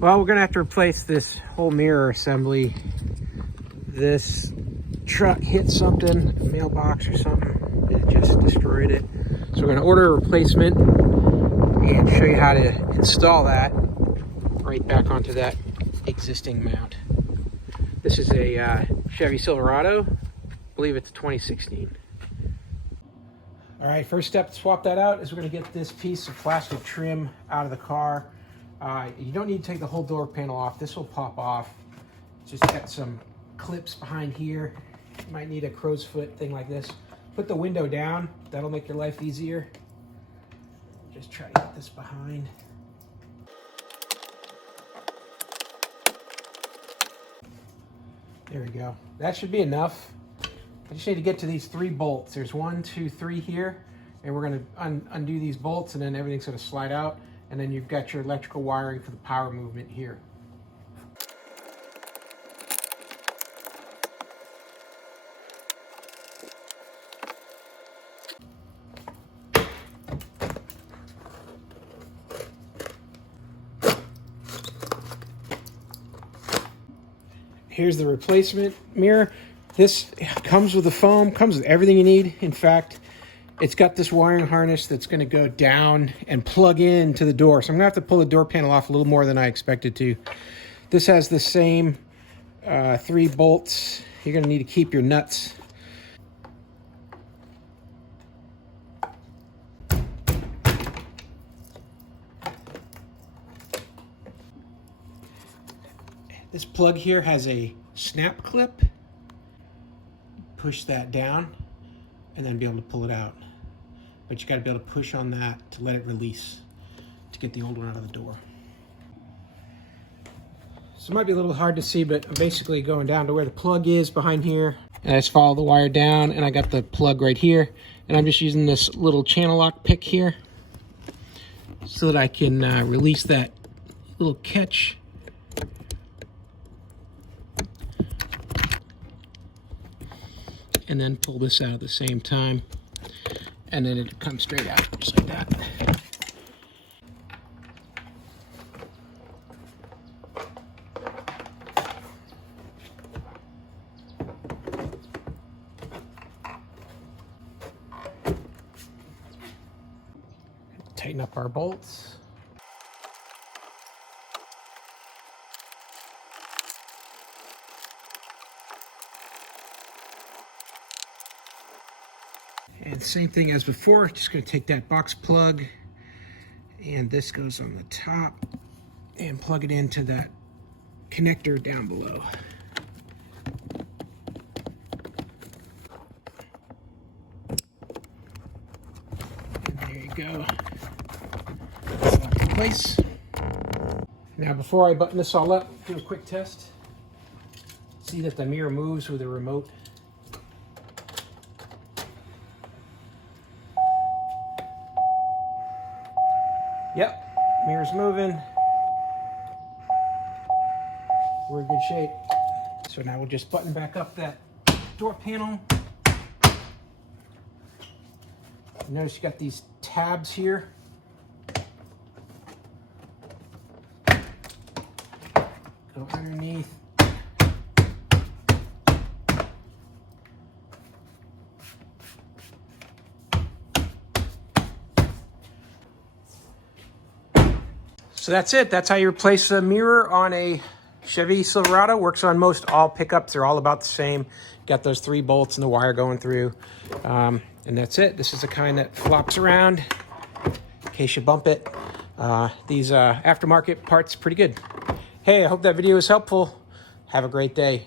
Well, we're gonna have to replace this whole mirror assembly. This truck hit something, a mailbox or something. It just destroyed it. So we're gonna order a replacement and show you how to install that right back onto that existing mount. This is a Chevy Silverado. I believe it's a 2016. All right, first step to swap that out is we're gonna get this piece of plastic trim out of the car. You don't need to take the whole door panel off. This will pop off. Just got some clips behind here. You might need a crow's foot thing like this. Put the window down. That'll make your life easier. Just try to get this behind. There we go. That should be enough. I just need to get to these 3 bolts. There's 1, 2, 3 here. And we're gonna undo these bolts, and then everything's gonna slide out. And then you've got your electrical wiring for the power movement here. Here's the replacement mirror. This comes with the foam, comes with everything you need. In fact, it's got this wiring harness that's going to go down and plug into the door. So I'm going to have to pull the door panel off a little more than I expected to. This has the same 3 bolts. You're going to need to keep your nuts. This plug here has a snap clip. Push that down and then be able to pull it out. But you got to be able to push on that to let it release to get the old one out of the door. So it might be a little hard to see, but I'm basically going down to where the plug is behind here. And I just follow the wire down, and I got the plug right here. And I'm just using this little channel lock pick here so that I can release that little catch. And then pull this out at the same time. And then it comes straight out, just like that. Tighten up our bolts. And same thing as before, just going to take that box plug, and this goes on the top, and plug it into that connector down below. And there you go. Lock in place. Now before I button this all up, do a quick test. See that the mirror moves with the remote. Yep, mirror's moving. We're in good shape. So now we'll just button back up that door panel. Notice you got these tabs here. Go underneath. So that's it. That's how you replace a mirror on a Chevy Silverado. Works on most all pickups. They're all about the same. Got those 3 bolts and the wire going through. And that's it. This is the kind that flops around in case you bump it. These aftermarket parts, pretty good. Hey, I hope that video was helpful. Have a great day.